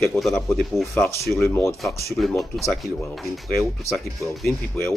qui est content d'apporter pour faire sur le monde, tout ça qui loin, vient près ou tout ça qui prend, vient plus près ou,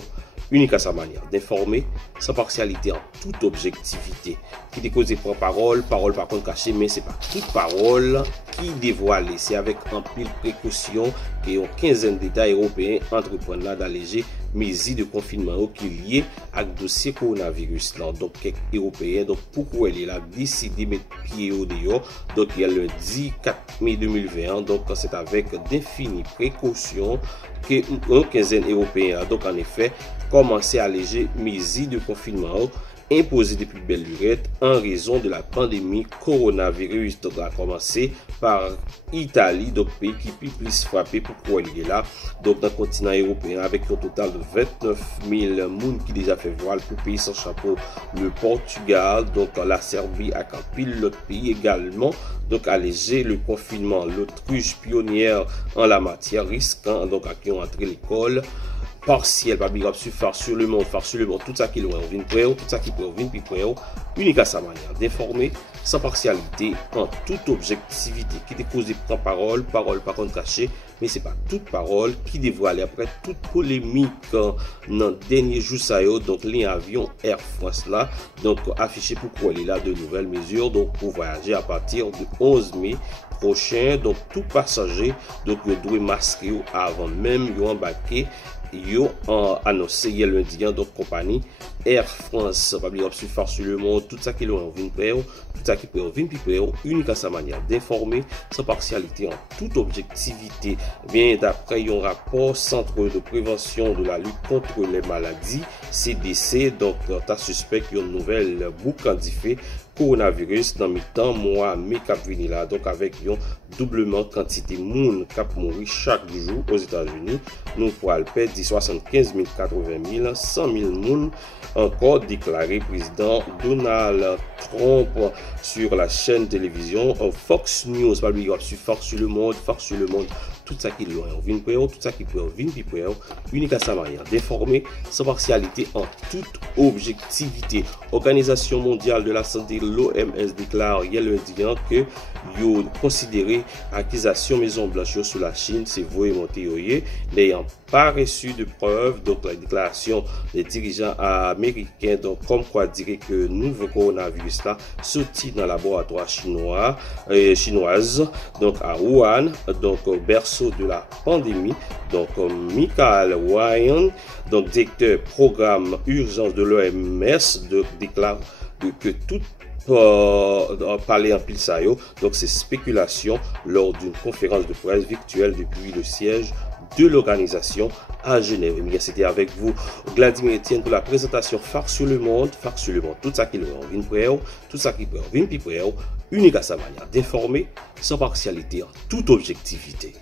unique à sa manière d'informer, sans partialité, en toute objectivité, qui décause prend parole par contre cachée, mais c'est pas toute parole qui dévoile, c'est avec un pile précaution et une quinzaine d'États européens entreprennent là d'alléger mesures de confinement qui liées à dossier coronavirus là. Donc quelques européens, donc pourquoi elle est là décidé de mettre pied au dehors. Donc il y a lundi 4 mai 2021, donc c'est avec d'infinies précautions que une quinzaine européen a donc en effet commencé à alléger mesures de confinement imposé depuis belle lurette en raison de la pandémie coronavirus. Donc, on a commencé par Italie, donc pays qui est plus frappé pour il est là. Donc, dans le continent européen, avec un total de 29 000 personnes qui déjà fait voile pour pays sans chapeau, le Portugal, donc la Serbie, à pile l'autre pays également. Donc, alléger le confinement, l'Autriche pionnière en la matière, risquant donc à qui ont entré l'école partiel, pas big up sur le monde, tout ça qui est loin, on vient près, tout ça qui peut venir près, unique à sa manière d'informer, sans partialité, en toute objectivité, qui dépose des parole par contre cachée, mais c'est pas toute parole qui dévoile après toute polémique dans le dernier jour ça y est, donc l'avion Air France là, donc affiché pourquoi il est là de nouvelles mesures, donc pour voyager à partir du 11 mai prochain, donc tout passager, donc doit masquer avant même de embarquer. Yo annoncé hier lundi donc compagnie Air France pas oublier sur le monde tout ça qui l'ont vinn près tout ça qui peut venir près unique à sa manière d'informer sans partialité en toute objectivité bien d'après un rapport centre de prévention de la lutte contre les maladies CDC donc ta suspect une nouvelle boucandifée coronavirus dans mi-temps mois mai cap vini là donc avec un doublement quantité moun cap mourir chaque jour aux États-Unis nous pour perdre 75 000 80 000 100 000 moun encore déclaré président Donald Trump sur la chaîne télévision Fox News pas oublier sur Fox sur le monde tout ça qui loin vient près tout ça qui peut venir près unique à sa manière d'informer sans partialité en toute objectivité. Organisation mondiale de la santé l'OMS déclare hier lundi que yo considéré accusation Maison Blanche sur la Chine c'est vrai monté n'ayant pas reçu de preuves donc la déclaration des dirigeants américains donc comme quoi dirait que nouveau coronavirus là sorti dans le laboratoire chinoise donc à Wuhan donc berceau de la pandémie donc Michael Ryan donc directeur programme urgence de l'OMS déclare que tout parler en pile ça donc c'est spéculation lors d'une conférence de presse virtuelle depuis le siège de l'organisation à Genève. Et c'était avec vous Vladimir Etienne pour la présentation Phare sur le monde, tout ça qui le vient près, tout ça qui peut venir près, unique à sa manière d'informer sans partialité en toute objectivité.